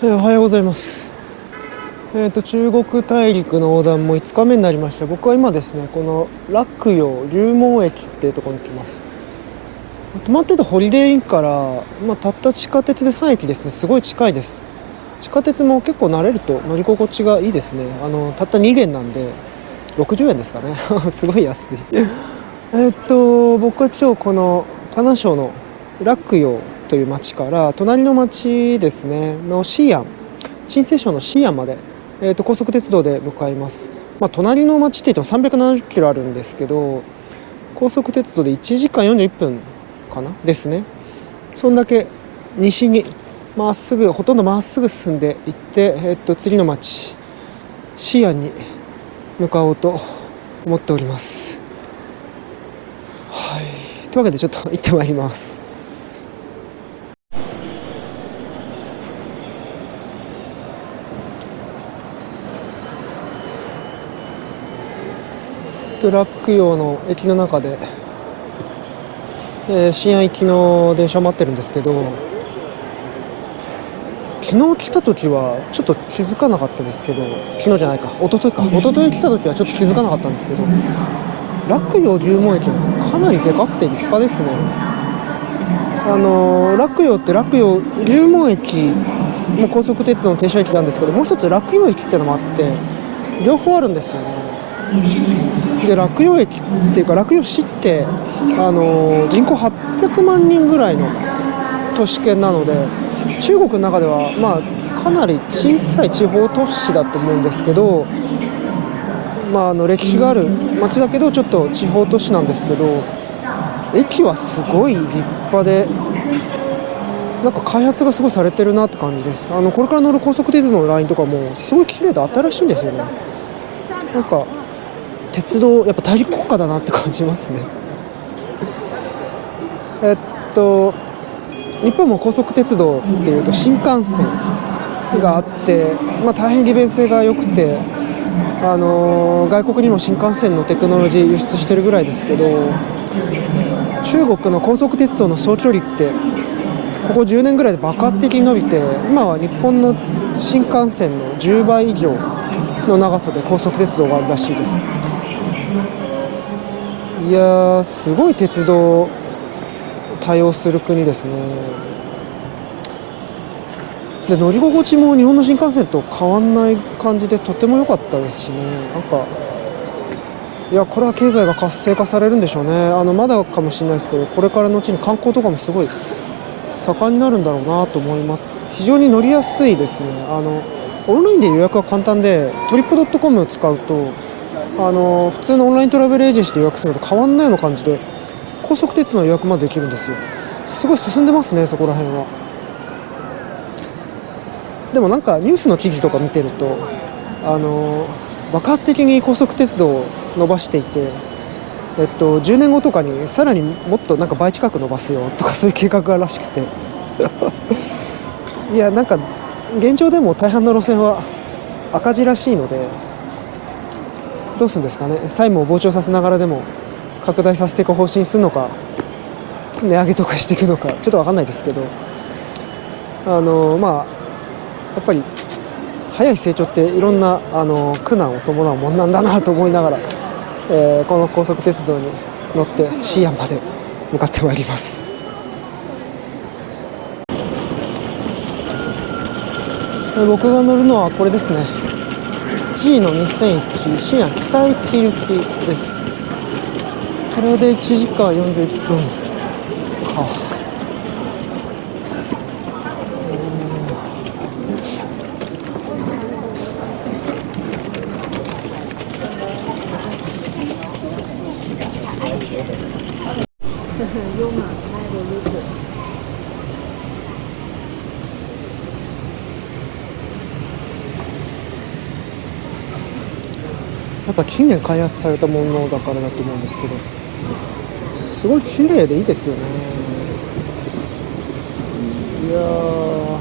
おはようございます。中国大陸の横断も5日目になりました。僕は今ですね、この洛陽龍門駅っていうところに来ます。泊まってたホリデーインから、たった地下鉄で3駅ですね。すごい近いです。地下鉄も結構慣れると乗り心地がいいですね。たった2元なんで60円ですかね。すごい安い。僕は今日この河南省の洛陽という町から隣の町ですねの西安、新西省の西安まで、高速鉄道で向かいます。隣の町って言っても370キロあるんですけど、高速鉄道で1時間41分かなですね。そんだけ西にまっすぐ、ほとんどまっすぐ進んでいって、次の町西安に向かおうと思っております。はい、というわけでちょっと行ってまいります。洛陽の駅の中で、新安行きの電車を待ってるんですけど、昨日来た時はちょっと気づかなかったですけど、昨日じゃないか、一昨日来た時はちょっと気づかなかったんですけど、洛陽龍門駅もかなりでかくて立派ですね。洛陽って洛陽龍門駅も高速鉄道の停車駅なんですけど、もう一つ洛陽駅っていうのもあって両方あるんですよね。で洛陽駅っていうか洛陽市って、人口800万人ぐらいの都市圏なので、中国の中ではかなり小さい地方都市だと思うんですけど、歴史がある町だけどちょっと地方都市なんですけど、駅はすごい立派で、なんか開発がすごいされてるなって感じです。これから乗る高速鉄道のラインとかもすごい綺麗で新しいんですよね。なんか鉄道やっぱ大陸国家だなって感じますね。えっと日本も高速鉄道っていうと新幹線があって、大変利便性が良くて、外国にも新幹線のテクノロジー輸出してるぐらいですけど、中国の高速鉄道の総距離ってここ10年ぐらいで爆発的に伸びて、今は日本の新幹線の10倍以上の長さで高速鉄道があるらしいです。いやー、すごい鉄道対応する国ですね。で乗り心地も日本の新幹線と変わんない感じでとても良かったですしね。なんかいや、これは経済が活性化されるんでしょうね。まだかもしれないですけど、これからのうちに観光とかもすごい盛んになるんだろうなと思います。非常に乗りやすいですね。オンラインで予約が簡単で、トリップドットコムを使うと普通のオンライントラベルエージェンシーで予約するのと変わんないような感じで高速鉄道の予約までできるんですよ。すごい進んでますね、そこら辺は。でもなんかニュースの記事とか見てると爆発的に高速鉄道を伸ばしていて、10年後とかにさらにもっとなんか倍近く伸ばすよとか、そういう計画がらしくていや、なんか現状でも大半の路線は赤字らしいので、どうするんですかね。債務を膨張させながらでも拡大させていく方針するのか、値上げとかしていくのかちょっと分かんないですけど、やっぱり早い成長っていろんな苦難を伴うもんなんだなと思いながら、この高速鉄道に乗って西安まで向かってまいります。僕が乗るのはこれですね。 G の2001西安北駅行きです。これで1時間41分か。やっぱ近年開発されたものだからだと思うんですけど、すごい綺麗でいいですよね。いやー、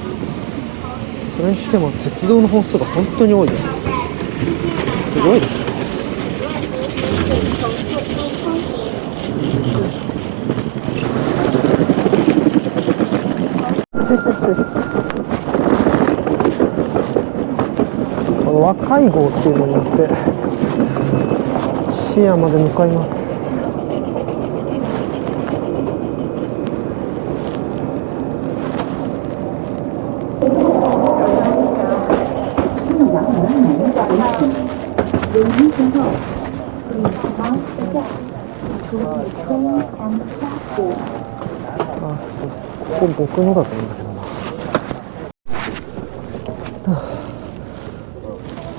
それにしても鉄道の本数が本当に多いです。すごいですね。の和海号っていうのに乗ってシアまで向かいます。ここ僕のだと思うんだけどな。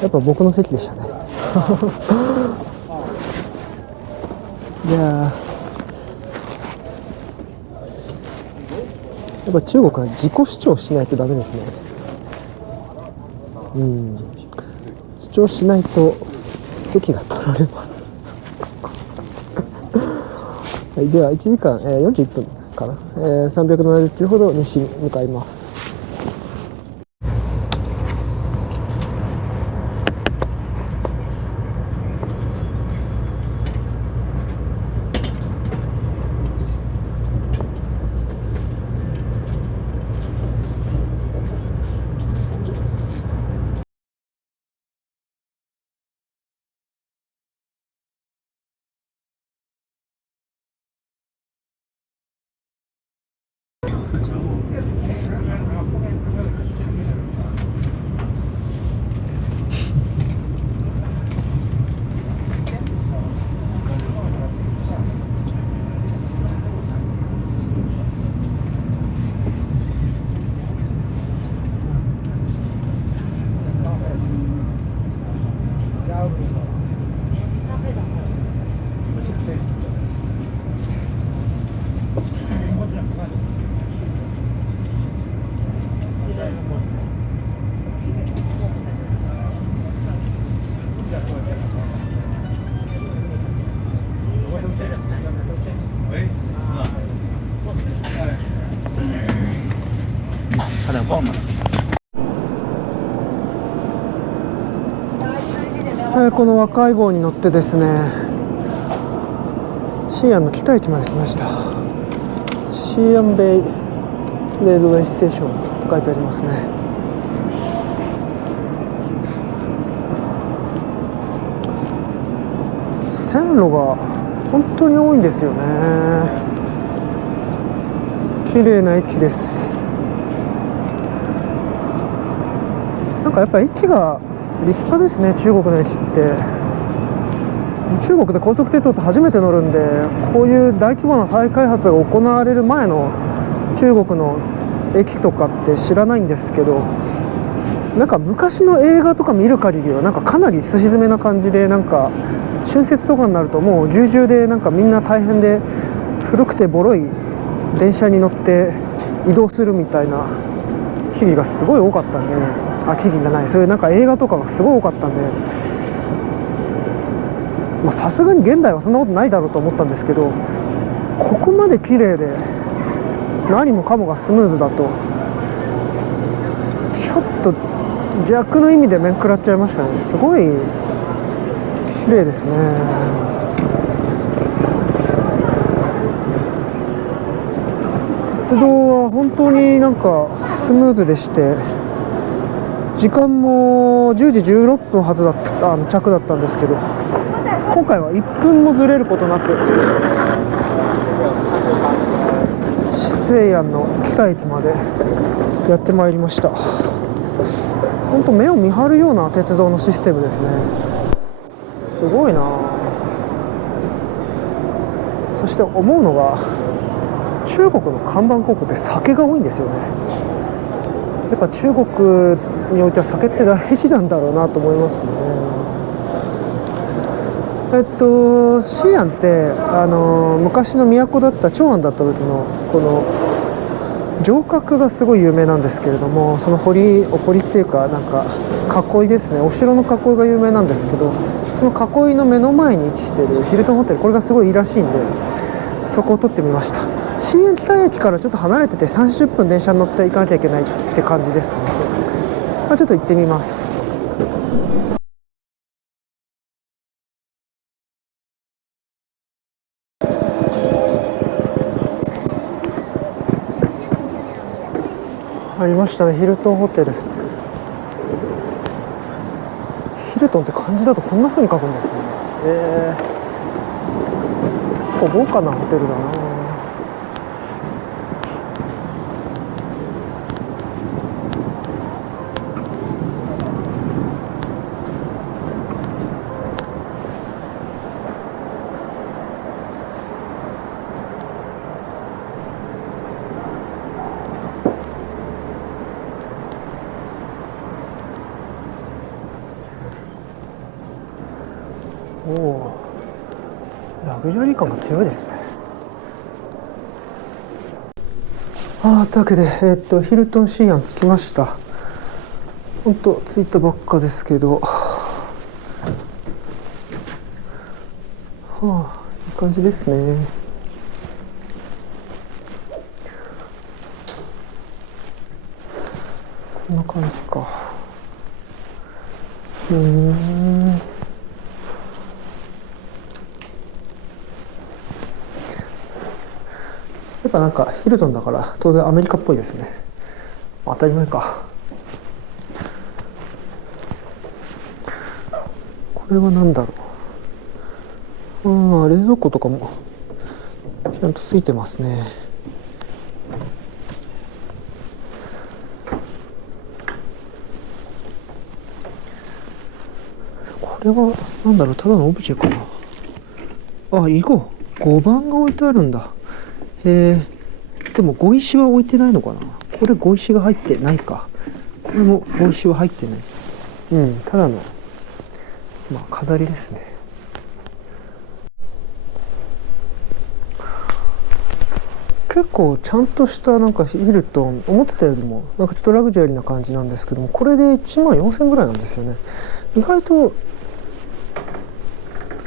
やっぱ僕の席でしたね。いややっぱ中国は自己主張しないとダメですね。主張しないと席が取られます。はい、では1時間、41分かな、370キロほど西に向かいます。この和海号に乗ってですね、シアンの北駅まで来ました。シアンベイレールウェイステーションって書いてありますね。線路が本当に多いんですよね。綺麗な駅です。なんかやっぱ駅が立派ですね、中国の駅って。中国で高速鉄道って初めて乗るんで、こういう大規模な再開発が行われる前の中国の駅とかって知らないんですけど、なんか昔の映画とか見る限りはなんかかなりすし詰めな感じで、なんか春節とかになるともうぎゅうぎゅうで、なんかみんな大変で古くてボロい電車に乗って移動するみたいな木々がすごい多かったんで、木々じゃない、そういうなんか映画とかがすごい多かったんで、さすがに現代はそんなことないだろうと思ったんですけど、ここまで綺麗で何もかもがスムーズだとちょっと逆の意味で面食らっちゃいましたね。すごい綺麗ですね。鉄道は本当になんかスムーズでして、時間も10時16分はずだった着だったんですけど、今回は1分もずれることなく西安の北駅までやってまいりました。本当目を見張るような鉄道のシステムですね。すごいな。そして思うのが、中国の看板広告って酒が多いんですよね。やっぱ中国においては酒って大事なんだろうなと思いますね。西安って昔の都だった長安だった時のこの城郭がすごい有名なんですけれども、そのお堀っていうか、なんか囲いですね、お城の囲いが有名なんですけど、その囲いの目の前に位置しているヒルトンホテル、これがすごいいいらしいんで、そこを撮ってみました。新安北駅からちょっと離れてて30分電車に乗って行かなきゃいけないって感じですね。ちょっと行ってみます。ありましたね、ヒルトンホテル。ヒルトンって漢字だとこんな風に書くんですね。結構豪華なホテルだな。おお、ラグジュアリー感が強いですね。というわけで、ヒルトンシーアン着きました。ほんと着いたばっかですけど、いい感じですね。こんな感じか。やっぱなんかヒルトンだから当然アメリカっぽいですね。当たり前か。これは何だろう。冷蔵庫とかもちゃんとついてますね。これは何だろう、ただのオブジェかな。囲碁5番が置いてあるんだ。でも碁石は置いてないのかな。これ碁石が入ってないか。これも碁石は入ってない。ただの飾りですね。結構ちゃんとしたなんかヒルトン、思ってたよりもなんかちょっとラグジュアリーな感じなんですけども、これで1万4000円ぐらいなんですよね。意外と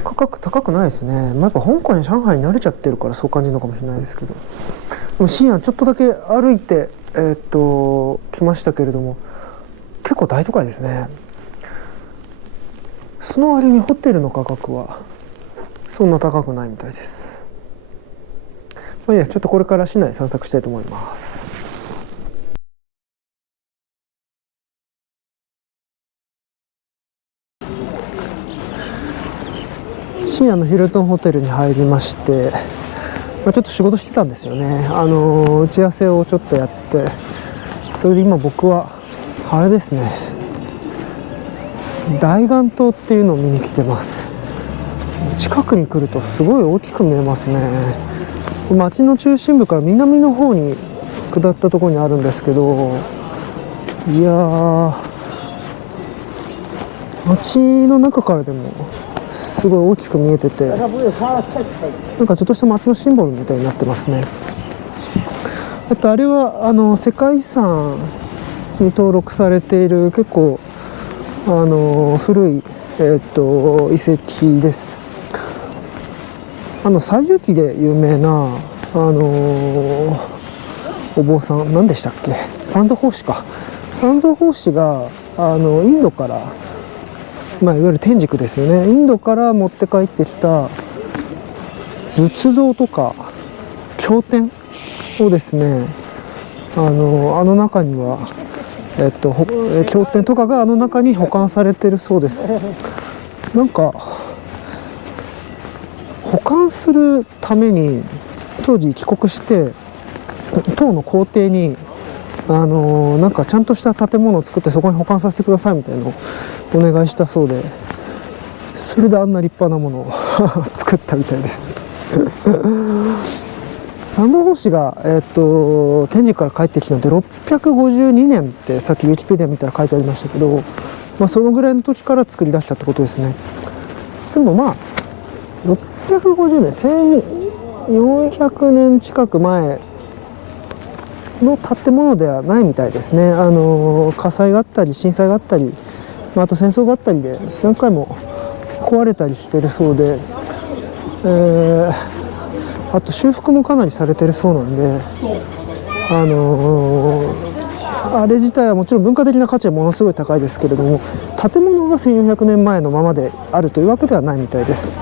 価格高くないですね。やっぱ香港や上海に慣れちゃってるからそう感じるのかもしれないですけど、でも深夜ちょっとだけ歩いて来ましたけれども、結構大都会ですね。その割にホテルの価格はそんな高くないみたいです。いや、ちょっとこれから市内散策したいと思います。深夜のヒルトンホテルに入りまして、ちょっと仕事してたんですよね。打ち合わせをちょっとやって、それで今僕はあれですね、大雁塔っていうのを見に来てます。近くに来るとすごい大きく見えますね。町の中心部から南の方に下ったところにあるんですけど、いやー、町の中からでもすごい大きく見えてて、なんかちょっとした町のシンボルみたいになってますね。あれは世界遺産に登録されている結構古い、遺跡です。西遊記で有名なお坊さん、何でしたっけ、三蔵法師か。三蔵法師がインドから、いわゆる天竺ですよね、インドから持って帰ってきた仏像とか経典をですね、中には、経典とかが中に保管されてるそうです。なんか保管するために当時帰国して唐の皇帝になんかちゃんとした建物を作ってそこに保管させてくださいみたいなのをお願いしたそうで、それであんな立派なものを作ったみたいです。三蔵法師が、天竺から帰ってきたので652年ってさっきウィキペディア見たら書いてありましたけど、そのぐらいの時から作り出したってことですね。でも650年、1400年近く前の建物ではないみたいですね。火災があったり震災があったり、あと戦争があったりで何回も壊れたりしてるそうで、あと修復もかなりされてるそうなんで、あれ自体はもちろん文化的な価値はものすごい高いですけれども、建物が1400年前のままであるというわけではないみたいです。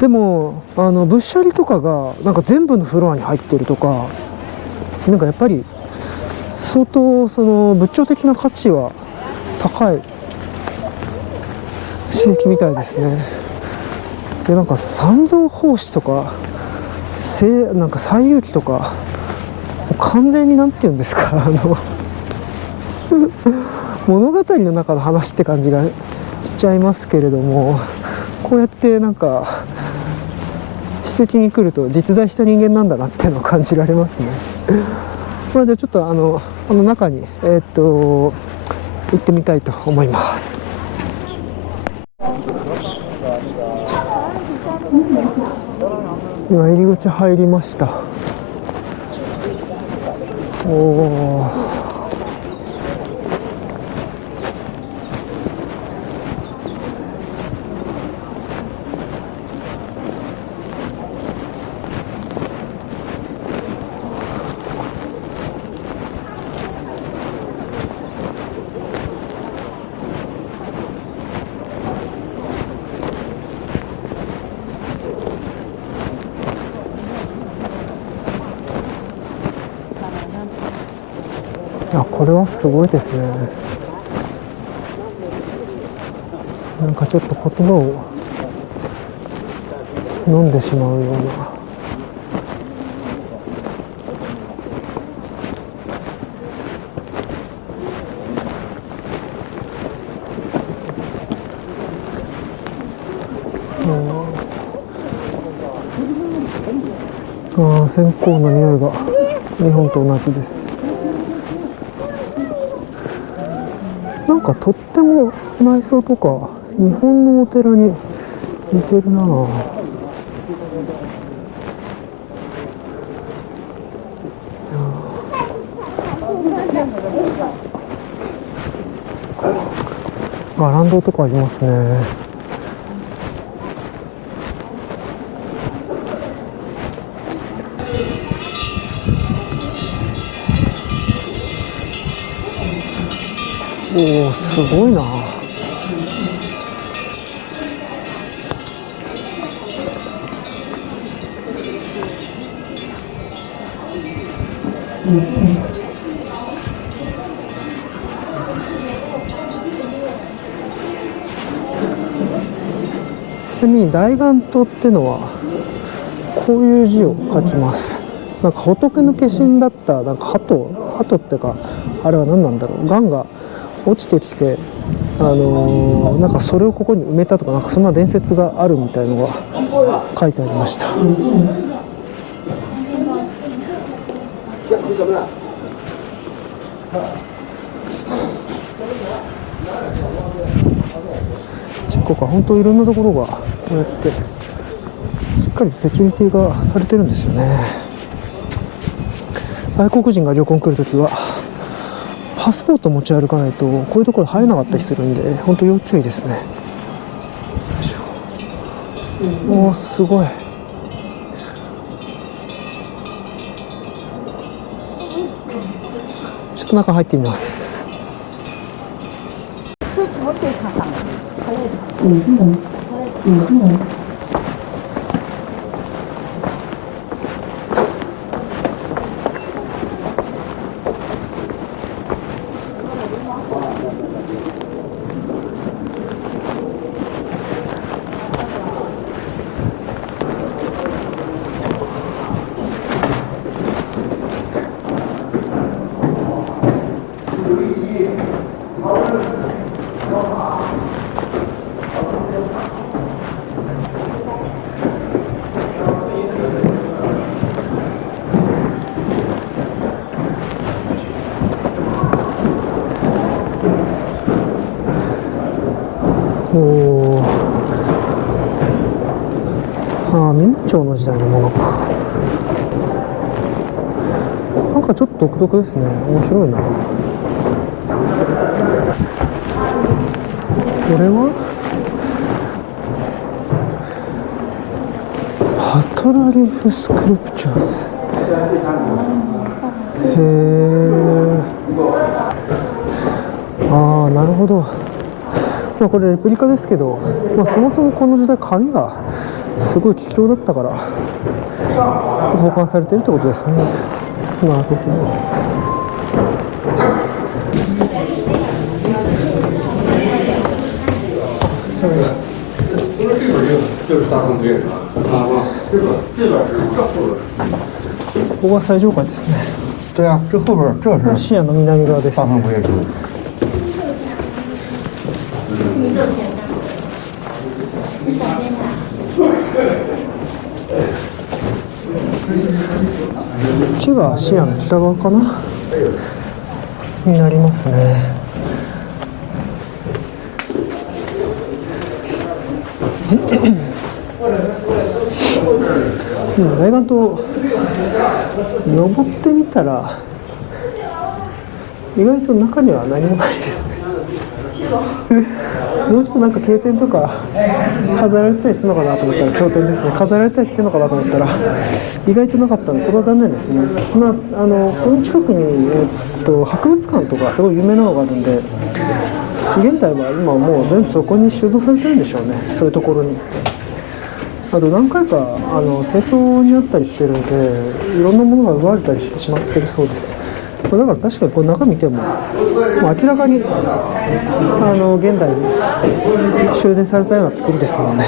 でも仏舎利とかがなんか全部のフロアに入ってるとか、なんかやっぱり相当その仏教的な価値は高い史跡みたいですね。でなんか三蔵法師とかなんか西遊記とか完全になんて言うんですか物語の中の話って感じがしちゃいますけれども、こうやってなんか史跡に来ると実在した人間なんだなっていうのを感じられますね。まあ、でちょっとあの中に行ってみたいと思います。今入り口入りました。おお。いや、これはすごいですね。なんかちょっと言葉を飲んでしまうような。線香の匂いが日本と同じです。なんかとっても内装とか日本のお寺に似てるなぁ。伽藍堂とかありますね。おお、すごいな。ちなみに大願刀ってのはこういう字を書きます。なんか仏の化身だったなんか鳩ってか、あれは何なんだろう、癌が落ちてきて、なんかそれをここに埋めたとか、なんかそんな伝説があるみたいのが書いてありました。チェコか、本当いろんなところがこうやってしっかりセキュリティがされてるんですよね。外国人が旅行に来るときはパスポート持ち歩かないとこういうところ入れなかったりするんで、本当要注意ですね。おー、すごい。ちょっと中入ってみます。おー、明朝の時代のものか。なんかちょっと独特ですね。面白いな。これはパトラリフスクリプチャーズ。へえ。ああ、なるほど。まあこれレプリカですけど、まあ、そもそもこの時代紙がすごい貴重だったから保管されているということですね。なるほど。それがここが最上階ですね。对啊，这后边这是西安の南側です。大唐不夜城。你坐前面，你小心点。こっちが西安の北側かなになりますね。大岩と登ってみたら意外と中には何もないですね。もうちょっとなんか経典とか飾られたりするのかなと思ったら、経典ですね、飾られたりしてるのかなと思ったら意外となかったんで、それは残念ですね。この近くに、博物館とかすごい有名なのがあるんで、現代は今もう全部そこに収蔵されてるんでしょうね、そういうところに。あと何回か戦争にあったりしてるので、いろんなものが奪われたりしてしまってるそうです。だから確かにこの中見ても、明らかに現代に修繕されたような作りですもんね。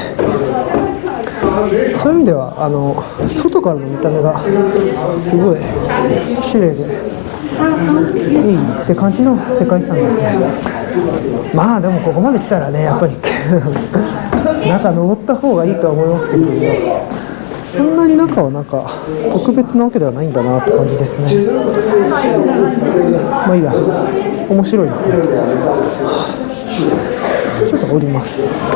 そういう意味では外からの見た目がすごい綺麗でいいって感じの世界遺産ですね。まあでもここまで来たらね、やっぱり中登った方がいいとは思いますけど、そんなに中はなんか特別なわけではないんだなって感じですね。まあいいや、面白いですね。ちょっと降ります。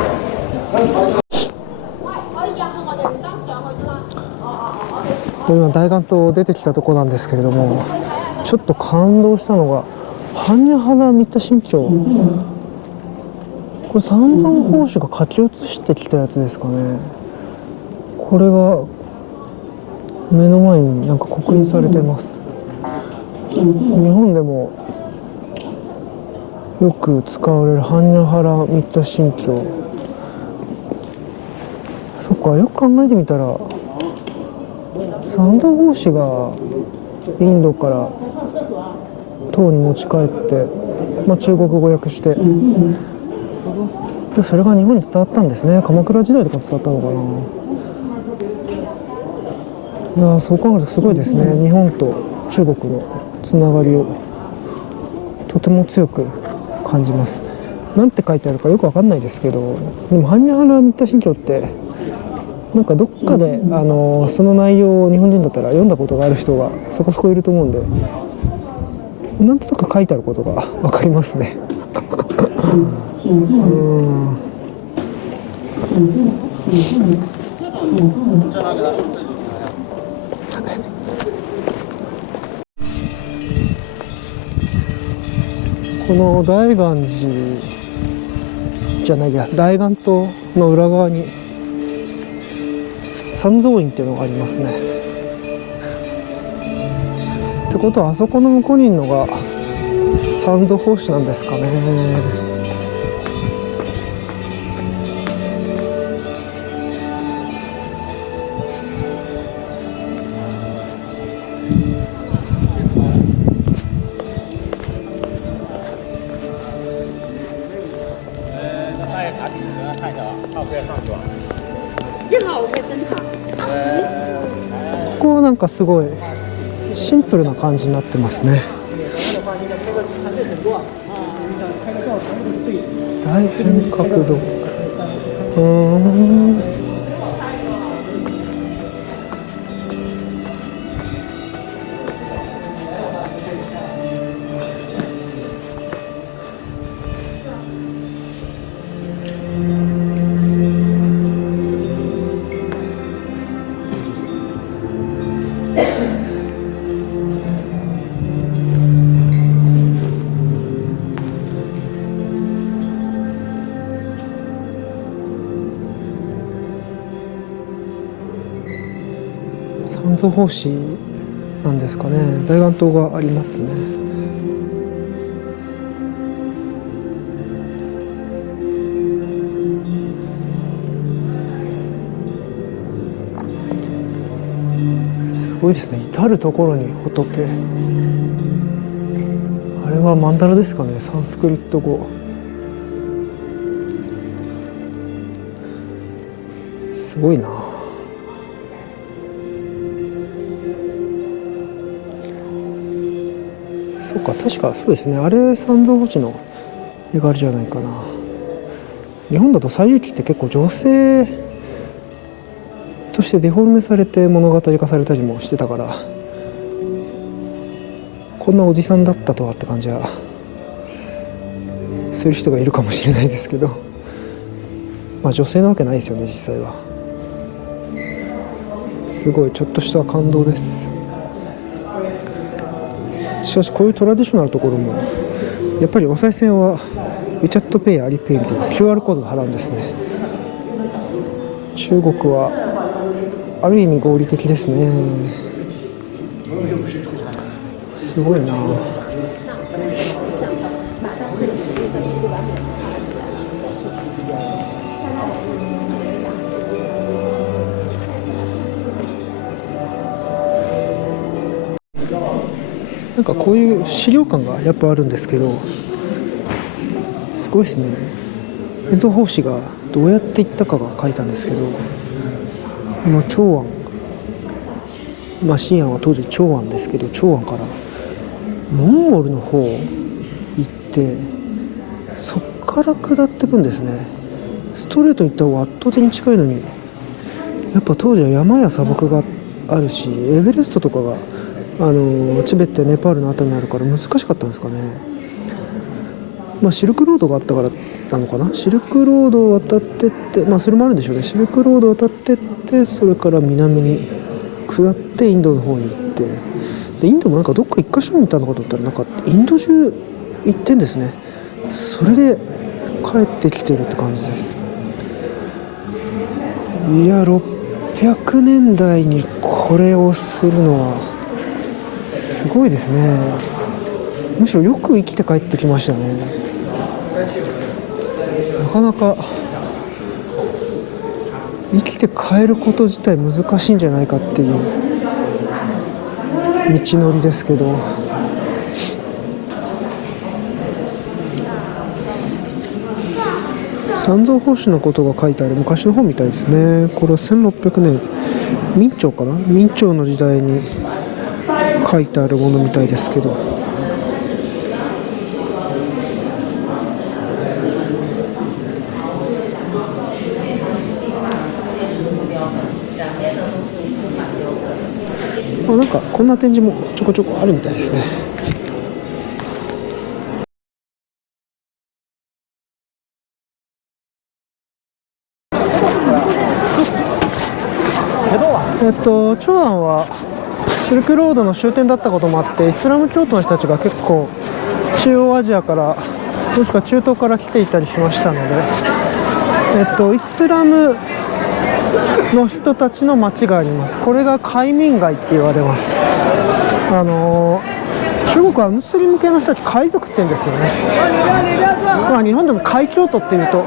今大岩島出てきたとこなんですけれども、ちょっと感動したのが般若波羅蜜多神経。これ三蔵法師が書き写してきたやつですかね。これが目の前になんか刻印されてます。日本でもよく使われる般若波羅蜜多神経。そっか、よく考えてみたら三蔵法師がインドから唐に持ち帰って、中国語訳してで、それが日本に伝わったんですね。鎌倉時代とか伝わったのかな。いや、そう考えるとすごいですね。日本と中国のつながりをとても強く感じます。なんて書いてあるかよくわかんないですけど、でも般若波羅蜜多神経ってなんかどっかでその内容を日本人だったら読んだことがある人がそこそこいると思うんで、なんとなく書いてあることがわかりますね。この大岩寺じゃないや、大岩島の裏側に三蔵院っていうのがありますね。ってことはあそこの向こうにいるのが三蔵法師なんですかね。ここはなんかすごいシンプルな感じになってますね。大変角度。三蔵法師なんですかね。大岩島がありますね。すごいですね。至る所に仏。あれは曼荼羅ですかね。サンスクリット語。すごいな。そうか、確かそうですね、あれ三蔵法師の絵柄じゃないかな。日本だと西遊記って結構女性としてデフォルメされて物語化されたりもしてたから、こんなおじさんだったとはって感じはする人がいるかもしれないですけど、まあ女性なわけないですよね、実際は。すごいちょっとした感動です。しかしこういうトラディショナルなところもやっぱりお賽銭はWeChatPay、アリペイみたいな QR コードで払うんですね。中国はある意味合理的ですね。すごいな。なんかこういう資料館がやっぱあるんですけど、すごいですね。円蔵法師がどうやって行ったかが書いたんですけど、今長安、新安は当時長安ですけど、長安からモンゴルの方行ってそっから下ってくんですね。ストレートに行った方が圧倒的に近いのに、やっぱ当時は山や砂漠があるし、エベレストとかがチベットやネパールの辺りにあるから難しかったんですかね。シルクロードがあったからなのかな。シルクロードを渡ってって、それもあるんでしょうね。シルクロードを渡ってって、それから南に下ってインドの方に行って、でインドもなんかどっか一箇所にいたのかと思ったら、なんかインド中行ってんですね。それで帰ってきてるって感じです。いや、600年代にこれをするのはすごいですね。むしろよく生きて帰ってきましたね。なかなか生きて帰ること自体難しいんじゃないかっていう道のりですけど、三蔵法師のことが書いてある昔の本みたいですね。これは1600年明朝かな、明朝の時代に書いてあるものみたいですけど、なんかこんな展示もちょこちょこあるみたいですね。長安はシルクロードの終点だったこともあって、イスラム教徒の人たちが結構中央アジアからもしくは中東から来ていたりしましたので、イスラムの人たちの町があります。これが海民街って言われます。中国はムスリム系の人たち海賊って言うんですよね。日本でも海教徒っていうと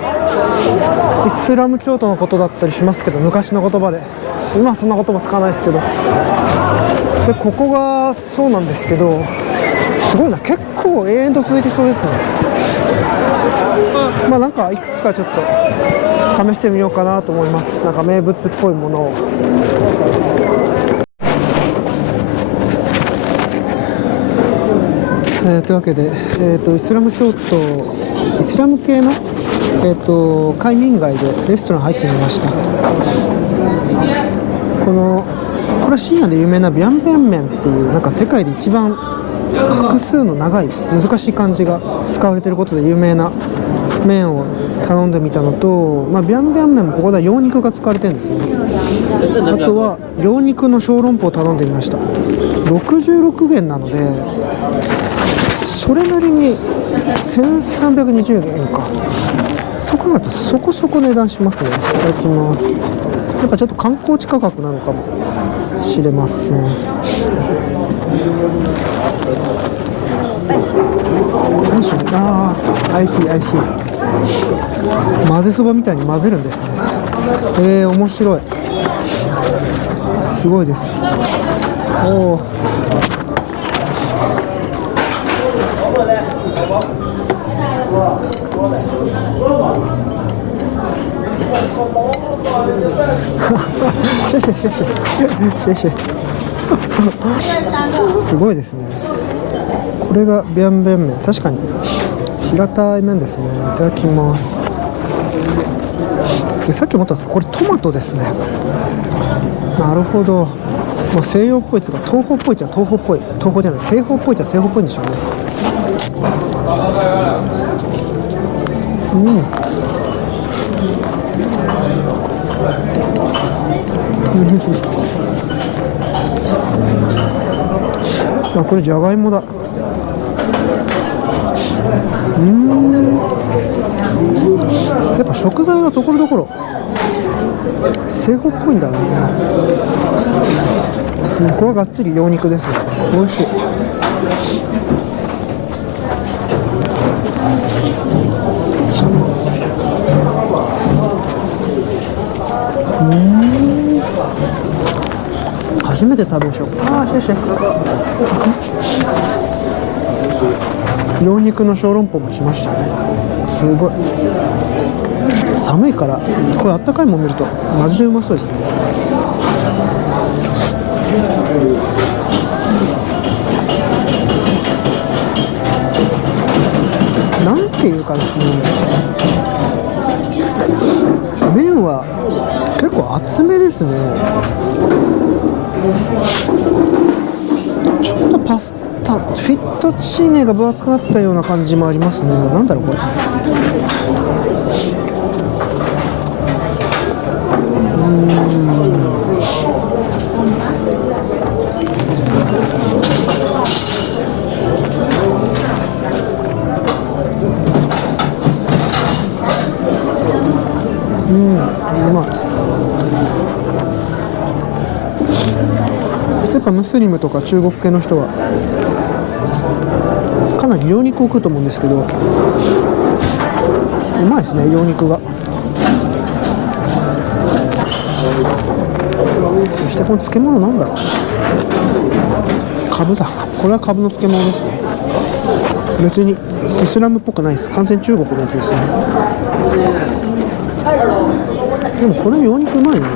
イスラム教徒のことだったりしますけど、昔の言葉で。今はそんな言葉使わないですけど、でここがそうなんですけど、すごいな、結構永遠と続いてそうですね。なんかいくつかちょっと試してみようかなと思います。なんか名物っぽいものを。というわけで、イスラム教徒、イスラム系の、海民街でレストラン入ってみました。これは深夜で有名なビャンビャン麺っていう、なんか世界で一番画数の長い難しい漢字が使われていることで有名な麺を頼んでみたのと、ビャンビャン麺もここでは羊肉が使われてるんですね。あとは羊肉の小籠包を頼んでみました。66元なのでそれなりに1320円か。そう考えるとそこそこ値段しますね。いただきます。やっぱちょっと観光地価格なのかもしれません。アイシー混ぜそばみたいに混ぜるんですね。面白い。すごいです。シェシェシェシェシェシェすごいですね。これがビャンビャン麺、確かに平たい麺ですね。いただきます。でさっき思ったんですけど、これトマトですね。なるほど。まあ、西洋っぽいですが、東方っぽいっちゃ東方っぽい、東方じゃない、西方っぽいっちゃ西方っぽいんでしょうね。あ、これじゃがいもだ。やっぱ食材がところどころ西方っぽいんだね。これはがっつり羊肉ですね。美味しい。初めて食べるでしょ。ああ、シェシェ。羊肉の小籠包も来ましたね。すごい。寒いからこれあったかいもん見るとマジでうまそうですね。なんていうかですね、麺は結構厚めですね。ちょっとパスタフィットチーネが分厚くなったような感じもありますね。なんだろうこれ。うまい。やっぱムスリムとか中国系の人はかなり羊肉を食うと思うんですけど、うまいですね、羊肉が。そしてこの漬物なんだろう。カブだ。これはカブの漬物ですね。別にイスラムっぽくないです。完全中国のやつですね。でもこれ羊肉うまいな。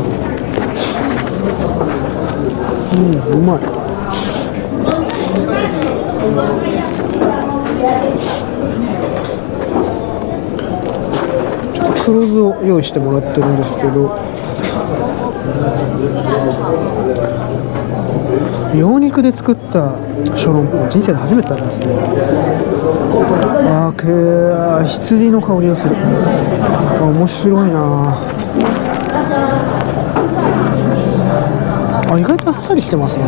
うまい。ちょっと黒酢を用意してもらってるんですけど、羊肉で作った小籠包、人生で初めて食べますね。羊の香りがする。面白いな。意外とあっさりしてますね。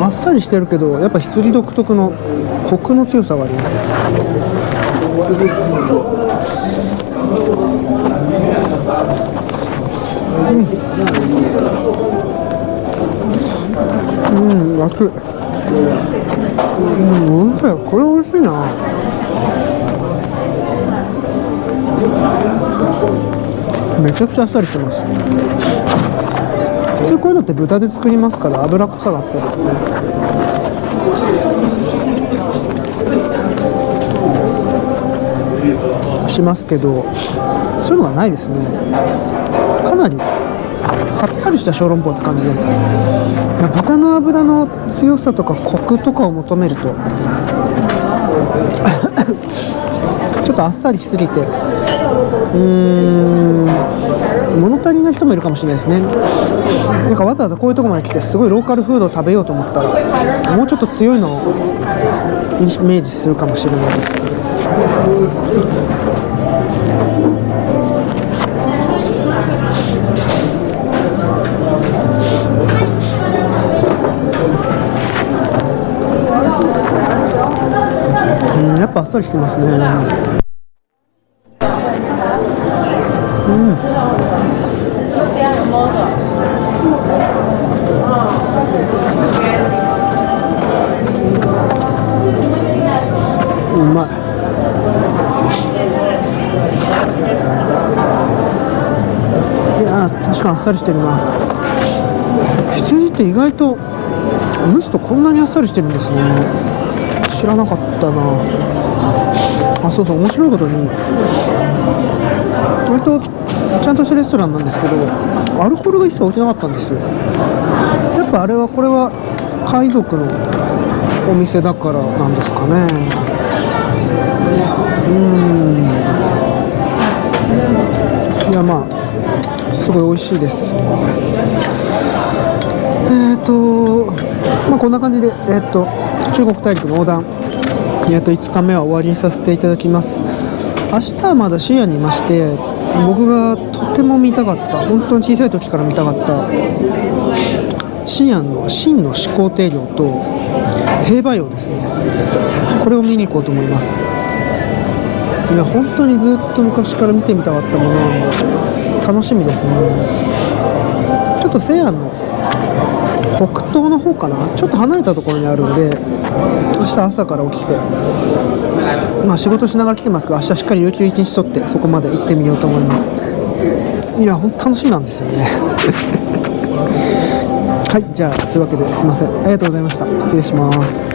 あっさりしてるけど、やっぱ羊独特のコクの強さがあります。熱い。これ美味しいな。めちゃくちゃあっさりしてます。普通こういうのって豚で作りますから脂っこさがあったりしますけど、そういうのがないですね。かなりさっぱりした小籠包って感じです。豚の脂の強さとかコクとかを求めるとちょっとあっさりしすぎて物足りない人もいるかもしれないですね。なんかわざわざこういうところまで来てすごいローカルフードを食べようと思ったらもうちょっと強いのをイメージするかもしれないです。やっぱあっさりしてますね。うまい。いやー、確かにあっさりしてるな。羊って意外と蒸すとこんなにあっさりしてるんですね。知らなかったな。そうそう、面白いことに割とちゃんとしたレストランなんですけど、アルコールが一切置いてなかったんですよ。やっぱこれは海賊のお店だからなんですかね。いや、まあすごい美味しいです。まあこんな感じで中国大陸の横断5日目は終わりにさせていただきます。明日はまだ西安にいまして、僕がとても見たかった、本当に小さい時から見たかった西安の秦の始皇帝陵と兵馬俑ですね。これを見に行こうと思います。いや、本当にずっと昔から見てみたかったものなので楽しみですね。ちょっと西安の北東の方かな、ちょっと離れたところにあるんで、明日朝から起きて、まあ仕事しながら来てますが、明日しっかり有給1日取ってそこまで行ってみようと思います。いや、本当楽しみなんですよねはい、じゃあというわけですいません、ありがとうございました。失礼します。